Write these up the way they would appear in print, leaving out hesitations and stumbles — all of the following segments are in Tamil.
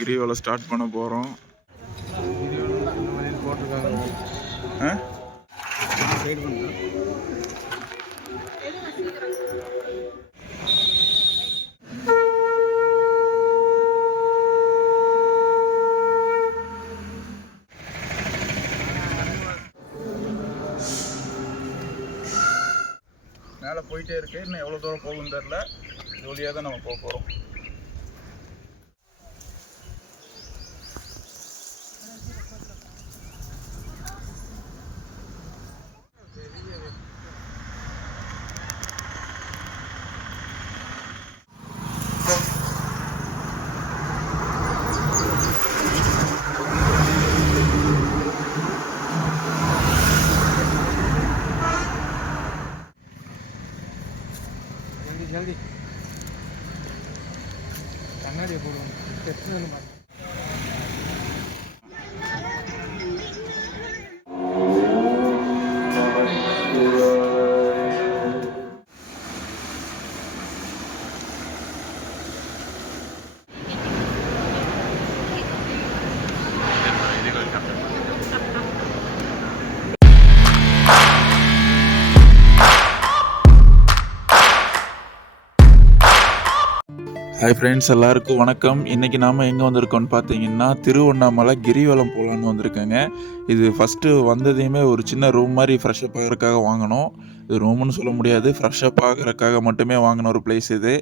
கிரிவலம் ஸ்டார்ட் பண்ண போகிறோம். மேலே போயிட்டே இருக்கு. இன்னும் எவ்வளோ தூரம் போகும்னு தெரில. இது வழியாக தான் நம்ம போக போகிறோம். जल्दी कन्नाडी ஹாய் ஃப்ரெண்ட்ஸ், எல்லாருக்கும் வணக்கம். இன்றைக்கி நாம் எங்கே வந்திருக்கோம்னு பார்த்தீங்கன்னா திருவண்ணாமலை கிரிவலம் போகலான்னு வந்திருக்கேங்க. இது ஃபஸ்ட்டு வந்ததையுமே ஒரு சின்ன ரூம் மாதிரி ஃப்ரெஷ்அப் ஆகிறதுக்காக வாங்கினோம். இது ரூம்னு சொல்ல முடியாது, ஃப்ரெஷ்அப் ஆகிறதுக்காக மட்டுமே வாங்கின ஒரு பிளேஸ் இது.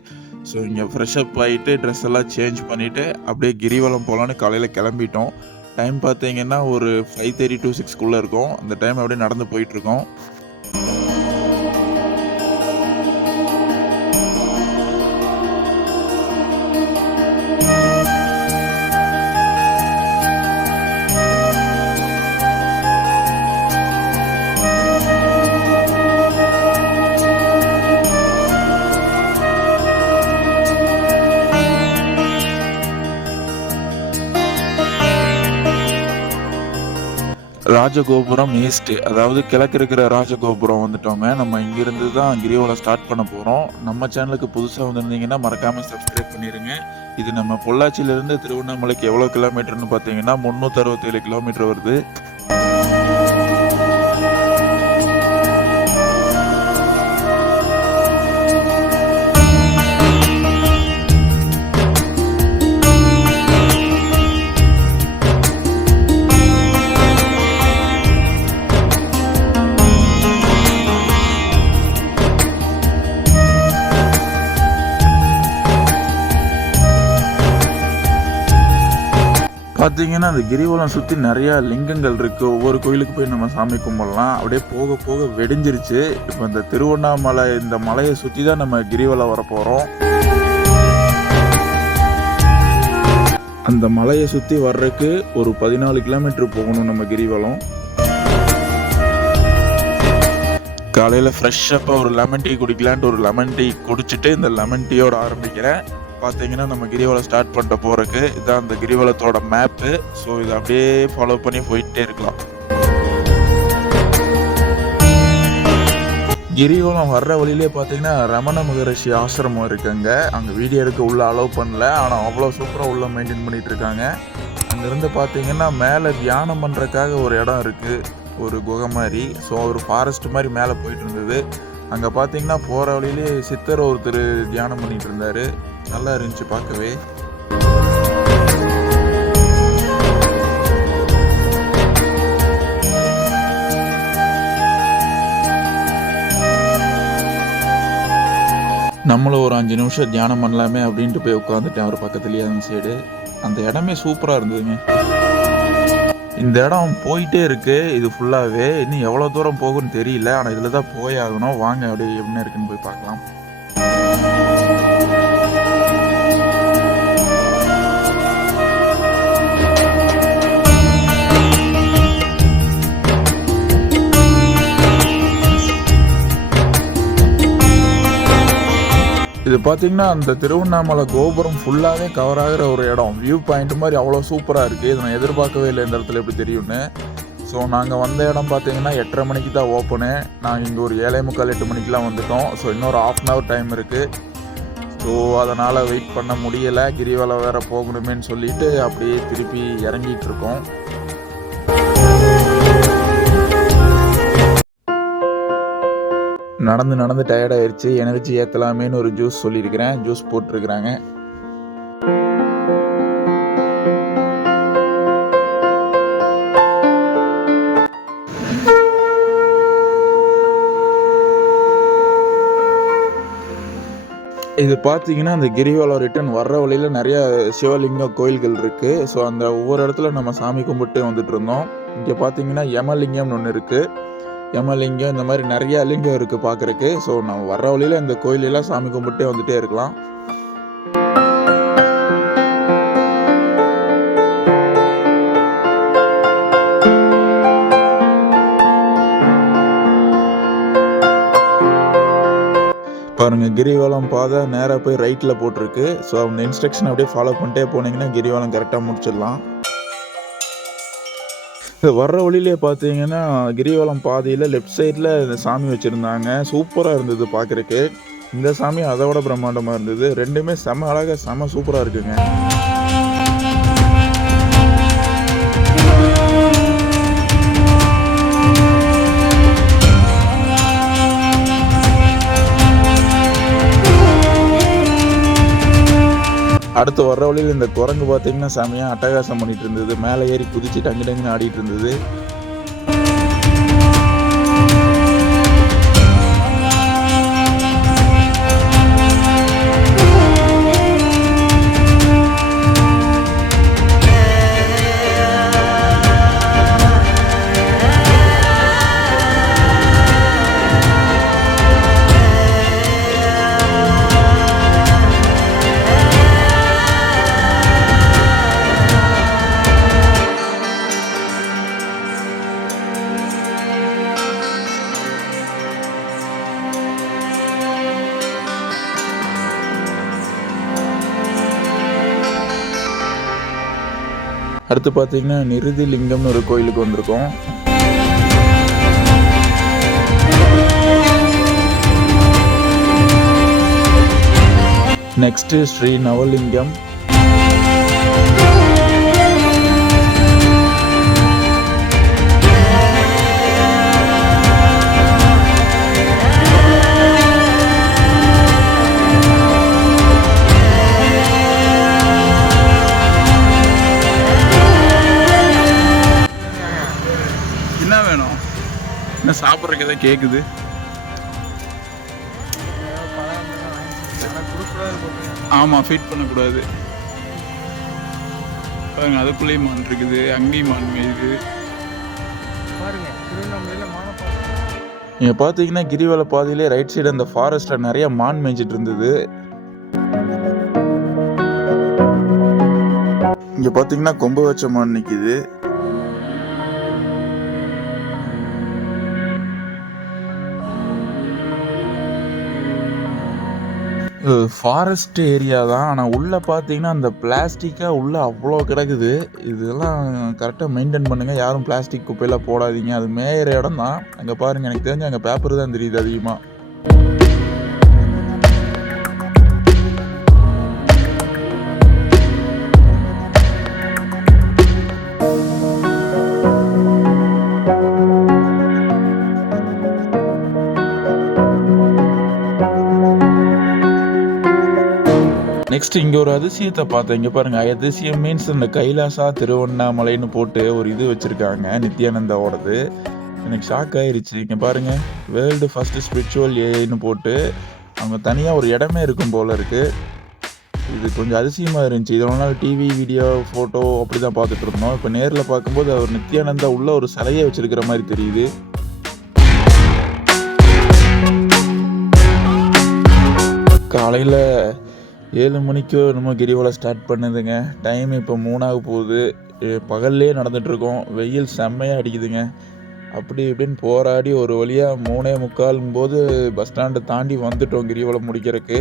ஸோ இங்கே ஃப்ரெஷ்அப் ஆகிட்டு ட்ரெஸ் எல்லாம் சேஞ்ச் பண்ணிவிட்டு அப்படியே கிரிவலம் போகலான்னு காலையில் கிளம்பிட்டோம். டைம் பார்த்தீங்கன்னா ஒரு 5:30 to 6 இருக்கும். அந்த டைம் அப்படியே நடந்து போயிட்டுருக்கோம். ராஜகோபுரம் ஈஸ்ட், அதாவது கிழக்கு இருக்கிற ராஜகோபுரம் வந்துட்டோங்க. நம்ம இங்கிருந்து தான் கிரிவலம் ஸ்டார்ட் பண்ண போகிறோம். நம்ம சேனலுக்கு புதுசாக வந்திருந்தீங்கன்னா மறக்காமல் சப்ஸ்கிரைப் பண்ணிடுங்க. இது நம்ம பொள்ளாச்சியிலேருந்து திருவண்ணாமலைக்கு எவ்வளோ கிலோமீட்டர்னு பார்த்தீங்கன்னா 367 கிலோமீட்டர் வருது. பார்த்தீங்கன்னா அந்த கிரிவலம் சுற்றி நிறையா லிங்கங்கள் இருக்குது. ஒவ்வொரு கோயிலுக்கு போய் நம்ம சாமி கும்பிடலாம். அப்படியே போக போக வெடிஞ்சிருச்சு. இப்போ இந்த திருவண்ணாமலை இந்த மலையை சுற்றி தான் நம்ம கிரிவலம் வர போகிறோம். அந்த மலையை சுற்றி வர்றதுக்கு ஒரு 14 கிலோமீட்டர் போகணும் நம்ம கிரிவலம். காலையில் ஃப்ரெஷ்ஷப்பாக ஒரு லெமன் டீ குடிக்கலான்ட்டு ஒரு லெமன் டீ குடிச்சிட்டு இந்த லெமன் டீயோட ஆரம்பிக்கிறேன். பார்த்தீங்கன்னா நம்ம கிரிவலம் ஸ்டார்ட் பண்ணிட்டு போகிறதுக்கு இதுதான் அந்த கிரிவலத்தோட மேப்பு. ஸோ இதை அப்படியே ஃபாலோ பண்ணி போயிட்டே இருக்கலாம். கிரிவலம் வர்ற வழியிலே பார்த்தீங்கன்னா ரமண மகரிஷி ஆசிரமம் இருக்குங்க. அங்கே வீடியோ எடுக்க உள்ளே அலோவ் பண்ணல, ஆனால் அவ்வளோ சூப்பராக உள்ளே மெயின்டைன் பண்ணிகிட்டு இருக்காங்க. அங்கேருந்து பார்த்தீங்கன்னா மேலே தியானம் பண்ணுறதுக்காக ஒரு இடம் இருக்குது, ஒரு குகை மாதிரி. ஸோ ஒரு ஃபாரஸ்ட் மாதிரி மேலே போயிட்டு இருந்தது. அங்கே பார்த்தீங்கன்னா போகிற வழியிலே சித்தர் ஒருத்தர் தியானம் பண்ணிகிட்டு இருந்தார். நல்லா இருந்துச்சு பார்க்கவே. நம்மளும் ஒரு 5 நிமிஷம் தியானம் பண்ணலாமே அப்படின்ட்டு போய் உட்காந்துட்டேன் அவர் பக்கத்துலேயே. அந்த சைடு அந்த இடமே சூப்பராக இருந்ததுங்க. இந்த இடம் போயிட்டே இருக்கு. இது ஃபுல்லாகவே இன்னும் எவ்வளோ தூரம் போகும்னு தெரியல, ஆனால் இதில் தான் போயாகணும். வாங்க அப்படியே என்ன இருக்குன்னு போய் பார்க்கலாம். இது பார்த்தீங்கன்னா அந்த திருவண்ணாமலை கோபுரம் ஃபுல்லாகவே கவர் ஆகிற ஒரு இடம். வியூ பாயிண்ட் மாதிரி அவ்வளோ சூப்பராக இருக்குது. இதை நான் எதிர்பார்க்கவே இல்லை இந்த இடத்துல எப்படி தெரியும்னு. ஸோ நாங்கள் வந்த இடம் பார்த்தீங்கன்னா 8:30 மணிக்கு தான் ஓப்பனு. நாங்கள் இங்கே ஒரு 7:45 8 மணிக்கெலாம் வந்துட்டோம். ஸோ இன்னொரு 1/2 hour டைம் இருக்குது. ஸோ அதனால் வெயிட் பண்ண முடியலை, கிரிவலம் வேறு போகணுமேன்னு சொல்லிட்டு அப்படியே திருப்பி இறங்கிட்டு இருக்கோம். நடந்து டயர்டாயிருச்சு, எனர்ஜி ஏற்றலாமேன்னு ஒரு ஜூஸ் சொல்லியிருக்கிறேன், ஜூஸ் போட்டிருக்கிறாங்க. இது பார்த்தீங்கன்னா அந்த கிரிவலம் ரிட்டர்ன் வர்ற வழியில் நிறையா சிவலிங்கம் கோயில்கள் இருக்குது. ஸோ அந்த ஒவ்வொரு இடத்துல நம்ம சாமி கும்பிட்டு வந்துட்டு இருந்தோம். இங்கே பார்த்தீங்கன்னா யமலிங்கம்னு ஒன்று இருக்குது. யமலிங்கம் இந்த மாதிரி நிறையா லிங்கம் இருக்குது பார்க்குறக்கு. ஸோ நம்ம வர்ற வழியில் இந்த கோயிலெல்லாம் சாமி கும்பிட்டே வந்துகிட்டே இருக்கலாம். பாருங்கள், கிரிவலம் பாதை நேராக போய் ரைட்டில் போட்டிருக்கு. ஸோ அந்த இன்ஸ்ட்ரக்ஷன் அப்படியே ஃபாலோ பண்ணிட்டே போனீங்கன்னா கிரிவலம் கரெக்டாக முடிச்சிடலாம். வர்ற வழியிலே பார்த்தீங்கன்னா கிரிவலம் பாதையில் லெஃப்ட் சைடில் இந்த சாமி வச்சுருந்தாங்க. சூப்பராக இருந்தது பார்க்குறக்கு. இந்த சாமி அதை விட பிரம்மாண்டமாக இருந்தது. ரெண்டுமே செம அழகாக செம சூப்பராக இருக்குங்க. அடுத்து வர்ற வழியில் இந்த குரங்கு பார்த்தீங்கன்னா செமையாக அட்டகாசம் பண்ணிட்டு இருந்தது. மேலே ஏறி குதிச்சு டங்கு டங்குன்னு ஆடிட்டு இருந்தது. அடுத்து பார்த்தீங்கன்னா நிருதி லிங்கம்னு ஒரு கோயிலுக்கு வந்திருக்கோம். நெக்ஸ்ட் ஸ்ரீ நவலிங்கம். என்ன வேணும்? என்ன சாப்பிட்றதுக்கு எதாவது கேட்குது? ஆமாம், ஃபீட் பண்ணக்கூடாது. பாருங்க, அதுக்குள்ளேயும் மான் இருக்குது, அங்கேயும் மான் மேயுது. நீங்கள் பார்த்தீங்கன்னா கிரிவல பாதையிலே ரைட் சைடு அந்த ஃபாரஸ்ட்டில் நிறைய மான் மேய்ஞ்சிட்டு இருந்தது. இங்கே பார்த்தீங்கன்னா கொம்பு வச்ச மான் நிற்கிது. ஃபாரஸ்ட் ஏரியா தான், ஆனால் உள்ளே பார்த்தீங்கன்னா அந்த பிளாஸ்டிக்காக உள்ளே அவ்வளோ கிடக்குது. இதெல்லாம் கரெக்டாக மெயின்டைன் பண்ணுங்கள், யாரும் பிளாஸ்டிக் குப்பையெல்லாம் போடாதீங்க. அது மேயிற இடம் தான். அங்கே பாருங்கள், எனக்கு தெரிஞ்சு அங்கே பேப்பர் தான் தெரியுது அதிகமாக. நெக்ஸ்ட் இங்கே ஒரு அதிசயத்தை பார்த்தேன். இங்கே பாருங்கள், அதிசயம் மீன்ஸ் இந்த கைலாசா திருவண்ணாமலைன்னு போட்டு ஒரு இது வச்சுருக்காங்க, நித்யானந்தாவோடது. எனக்கு ஷாக் ஆகிருச்சு. இங்கே பாருங்கள், வேர்ல்டு ஃபஸ்ட்டு ஸ்பிரிச்சுவல் ஏஐன்னு போட்டு அவங்க தனியாக ஒரு இடமே இருக்கும் போல் இருக்குது. இது கொஞ்சம் அதிசயமாக இருந்துச்சு. இதோட நாள் டிவி வீடியோ ஃபோட்டோ அப்படி தான் பார்த்துட்டு இருந்தோம். இப்போ நேரில் பார்க்கும்போது அவர் நித்யானந்தா உள்ள ஒரு சிலையை வச்சுருக்கிற மாதிரி தெரியுது. காலையில் 7 மணிக்கோ என்னமோ கிரிவலம் ஸ்டார்ட் பண்ணுதுங்க. டைம் இப்போ 3 ஆக போகுது. பகல்லே நடந்துகிட்ருக்கோம். வெயில் செம்மையாக அடிக்குதுங்க. அப்படி இப்படின்னு போராடி ஒரு வழியாக 3:45 பஸ் ஸ்டாண்டை தாண்டி வந்துட்டோம் கிரிவலம் முடிக்கிறதுக்கு.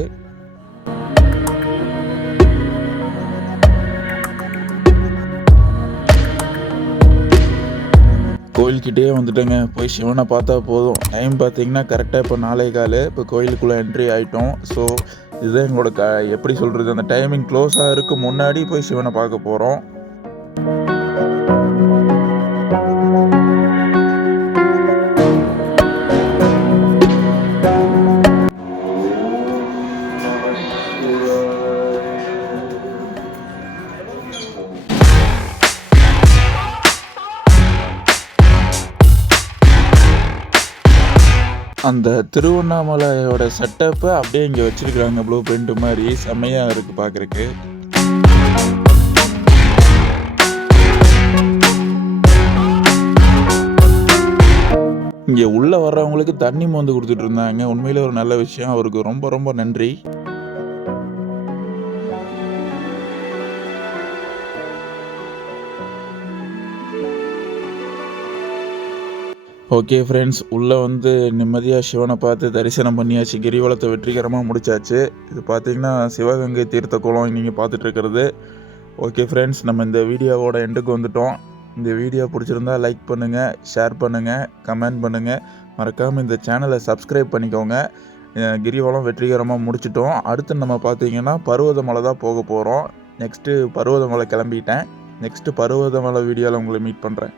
கோயில்கிட்டே வந்துட்டோங்க. போய் சிவனை பார்த்தா போதும். டைம் பார்த்தீங்கன்னா கரெக்டாக இப்போ 4:15. இப்போ கோயிலுக்குள்ளே என்ட்ரி ஆகிட்டோம். ஸோ இதுதான் எங்களோட எப்படி சொல்கிறது, அந்த டைமிங் க்ளோஸ் ஆகிறதுக்கு முன்னாடி போய் சிவனை பார்க்க போகிறோம். அந்த திருவண்ணாமலையோட செட்டப்பை அப்படியே இங்கே வச்சிருக்காங்க, ப்ளூ பிரிண்ட் மாதிரி செம்மையாக இருக்குது பார்க்குறக்கு. இங்கே உள்ளே வர்றவங்களுக்கு தண்ணி மோந்து கொடுத்துட்டு இருந்தாங்க. உண்மையிலே ஒரு நல்ல விஷயம். அவருக்கு ரொம்ப ரொம்ப நன்றி. ஓகே ஃப்ரெண்ட்ஸ், உள்ளே வந்து நிம்மதியாக சிவனை பார்த்து தரிசனம் பண்ணியாச்சு. கிரிவலத்தை வெற்றிகரமாக முடிச்சாச்சு. இது பார்த்தீங்கன்னா சிவகங்கை தீர்த்த குளம் நீங்கள் பார்த்துட்ருக்கிறது. ஓகே ஃப்ரெண்ட்ஸ், நம்ம இந்த வீடியோவோட எண்டுக்கு வந்துட்டோம். இந்த வீடியோ பிடிச்சிருந்தா லைக் பண்ணுங்கள், ஷேர் பண்ணுங்கள், கமெண்ட் பண்ணுங்கள். மறக்காமல் இந்த சேனலை சப்ஸ்கிரைப் பண்ணிக்கோங்க. கிரிவலம் வெற்றிகரமாக முடிச்சிட்டோம். அடுத்து நம்ம பார்த்தீங்கன்னா பருவதமலை தான் போக போகிறோம். நெக்ஸ்ட்டு பருவதமலை கிளம்பிட்டேன். நெக்ஸ்ட்டு பருவதமலை வீடியோவில் உங்களை மீட் பண்ணுறேன்.